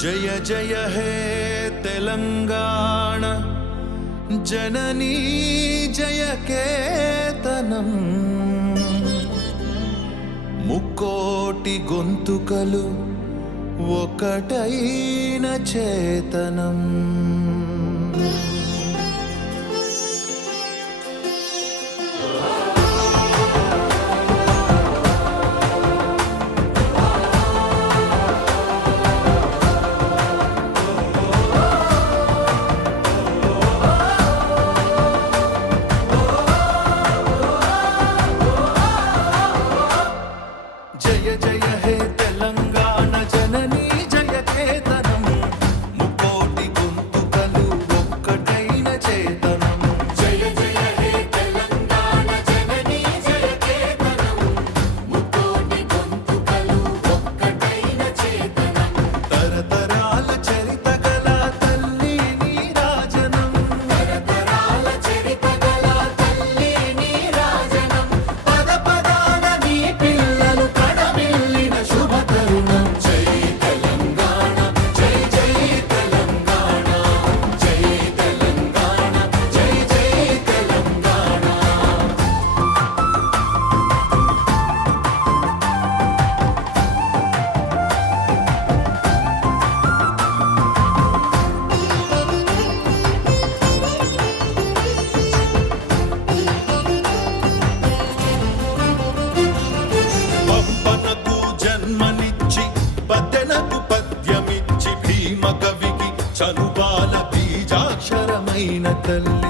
జయ జయ హే తెలంగాణ జననీ జయ కేతనం ముక్కోటి గొంతుకలు ఒకటైన చేతనం. జయ జయ హే తెలంగాణ జననీ జయ కేతనం ముకోటి గొంతుకలు ఒక్కటైన చేతనం. జయ జయ హే తెలంగాణ జననీ జయ కేతనం ముకోటి గొంతుకలు ఒక్కటైన చేతనం. తరతరాల చరిత గల తల్లి నీరాజనం, తరతరాల చరిత గల తల్లి నీరాజనం. పద పదాన నీ పిల్లలు కడమిల్లిన శుభ తరుణం. జై తెలంగాణ జై జై తెలంగాణ జై తెలంగాణ జై జై తెలంగాణ. పంపనకు జన్మనిచ్చి పద్దెనకు పద్యమిచ్చి భీమ కవికి చనుబాల బీజాక్షరమైన తల్లి.